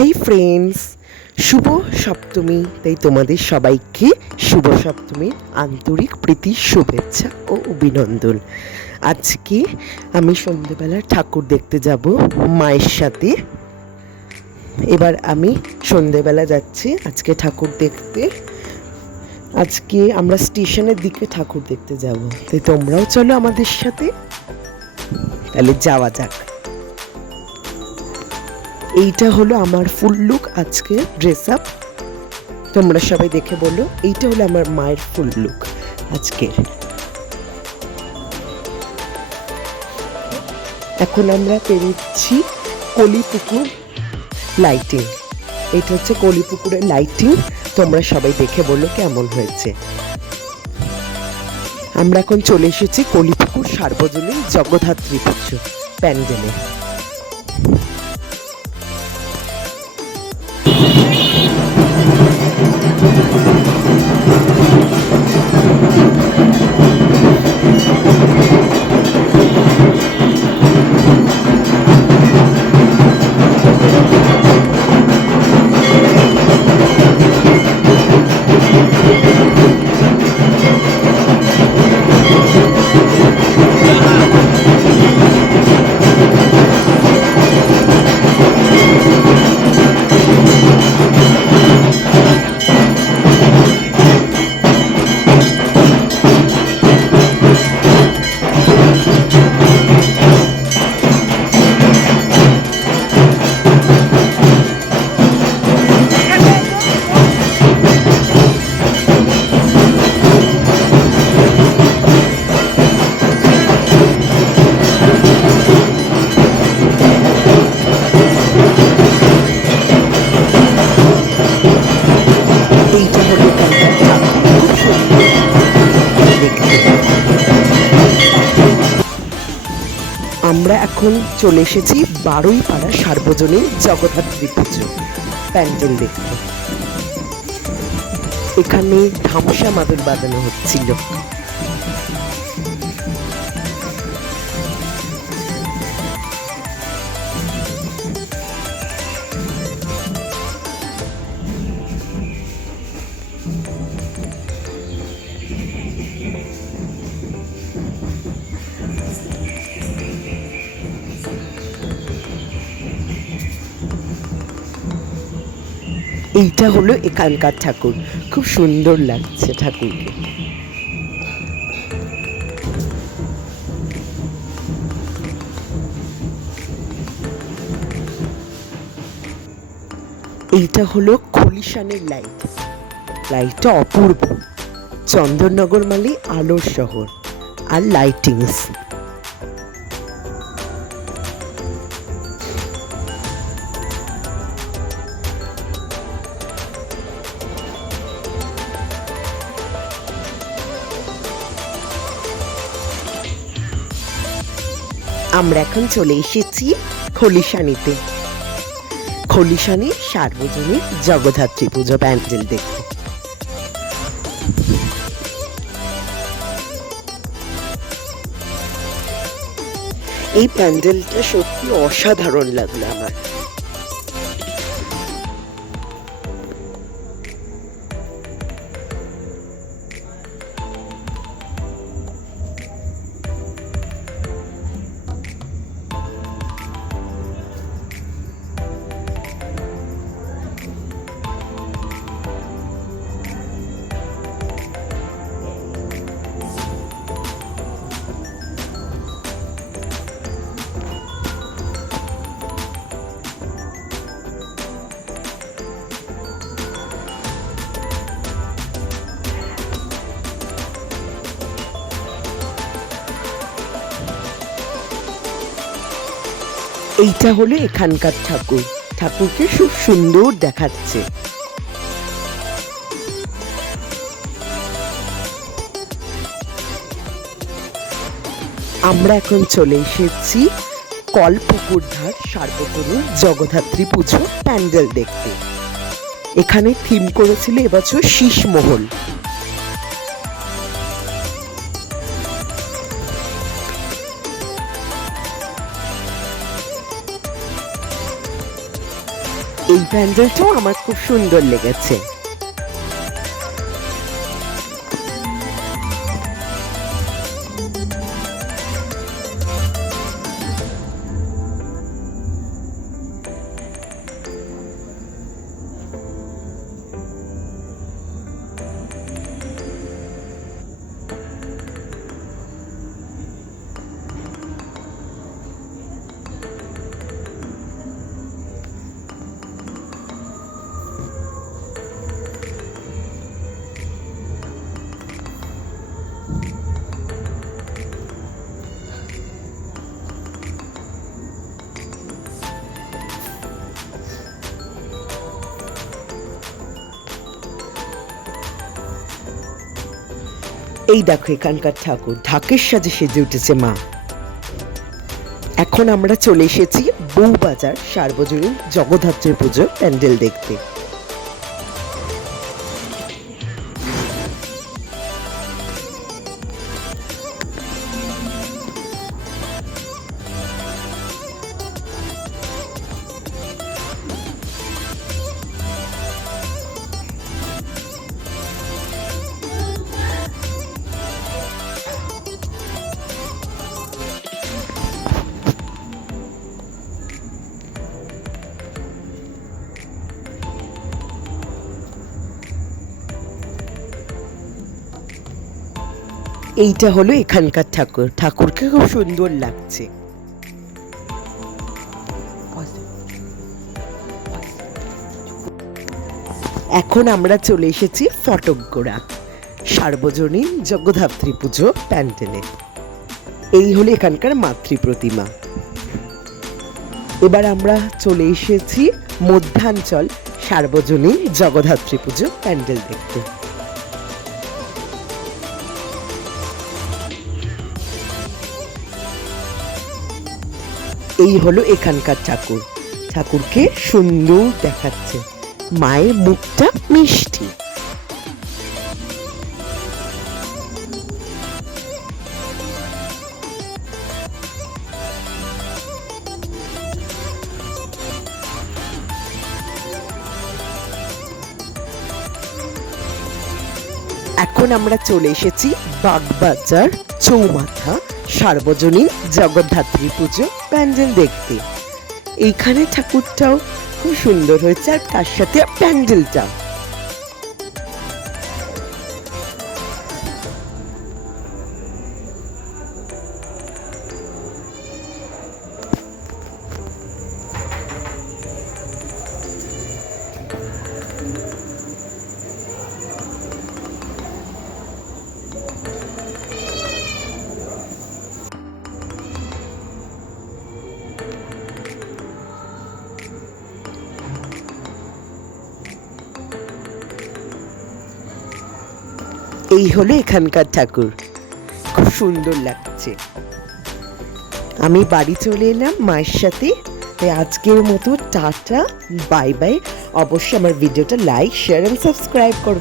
Hi friends, শুভ সপ্তমী। তাই তোমাদের সবাইকে শুভ সপ্তমীর আন্তরিক প্রীতি শুভেচ্ছা ও অভিনন্দন। আজকে আমি সন্ধেবেলা ঠাকুর দেখতে যাব মায়ের সাথে। এবার আমি সন্ধেবেলা যাচ্ছি আজকে ঠাকুর দেখতে। আজকে আমরা স্টেশনের দিকে ঠাকুর দেখতে যাব, তাই তোমরাও চলো আমাদের সাথে। তাহলে যাওয়া যাক। এইটা হলো আমার ফুল লুক আজকে ড্রেস আপ। তোমরা সবাই দেখে বলো এইটা হলো আমার মায়ের ফুল লুক আজকের। এখন আমরা পেরোচ্ছি কলিপুকুর লাইটিং। এটা হচ্ছে কলিপুকুরের লাইটিং। তোমরা সবাই দেখে বলো কেমন হয়েছে। আমরা এখন চলে এসেছি কলিপুকুর সার্বজনীন জগদ্ধাত্রী পুজো প্যান্ডেলে। আমরা এখন চলে এসেছি বারুইপাড়া সার্বজনীন জগদ্ধাত্রী পুজো প্যান্ডেল দেখতে। এখানে ধামসা মাদল বাজানো হচ্ছিল। এইটা হলো এখানকার ঠাকুর, খুব সুন্দর লাগছে ঠাকুরকে। এইটা হলো খলিশানের লাইট। লাইটটা অপূর্ব। চন্দননগর মানে আলোর শহর আর লাইটিংস। আমরা এখন চলে এসেছি খলিশানিতে, খলিশানি সার্বজনীন জগদ্ধাত্রী পুজো প্যান্ডেল দেখতে। এই প্যান্ডেলটা সত্যি অসাধারণ লাগলো আমার। এইটা হলো এখানকার ঠাকুর। ঠাকুরকে খুব সুন্দর দেখাচ্ছে। আমরা এখন চলে এসেছি কলপুকুর ধার সার্বজনীন জগদ্ধাত্রী পুজো প্যান্ডেল দেখতে। এখানে থিম করেছিল এবছর শীষমহল। এই প্যান্ডেলটাও আমার খুব সুন্দর লেগেছে। এই দেখো এখানকার ঠাকুর ঢাকের সাজে সেজে উঠেছে মা। এখন আমরা চলে এসেছি বউবাজার সার্বজনীন জগদ্ধাত্রী পুজো প্যান্ডেল দেখতে। এইটা হলো এখানকার ঠাকুর, ঠাকুরকে খুব সুন্দর লাগছে। এখন আমরা চলে এসেছি ফটকগোড়া সার্বজনীন জগদ্ধাত্রী পুজো প্যান্ডেলে। এই হলো এখানকার মাতৃ প্রতিমা। এবার আমরা চলে এসেছি মধ্যাঞ্চল সার্বজনীন জগদ্ধাত্রী পুজো প্যান্ডেল দেখতে। এই হলো এখানকার ঠাকুর, ঠাকুরকে সুন্দর দেখাচ্ছে, মায়ের মুখটা মিষ্টি। এখন আমরা চলে এসেছি বাগবাজার চৌমাথা সার্বজনীন জগদ্ধাত্রী পুজো প্যান্ডেল দেখতে। এইখানে ঠাকুরটাও খুব সুন্দর হয়েছে আর তার সাথে প্যান্ডেলটা। এই হলো এখানকার ঠাকুর, খুব সুন্দর লাগছে। আমি বাড়ি চলে এলাম মায়ের সাথে। আজকের মতো টাটা, বাই বাই। অবশ্যই আমার ভিডিওটা লাইক, শেয়ার এন্ড সাবস্ক্রাইব করো।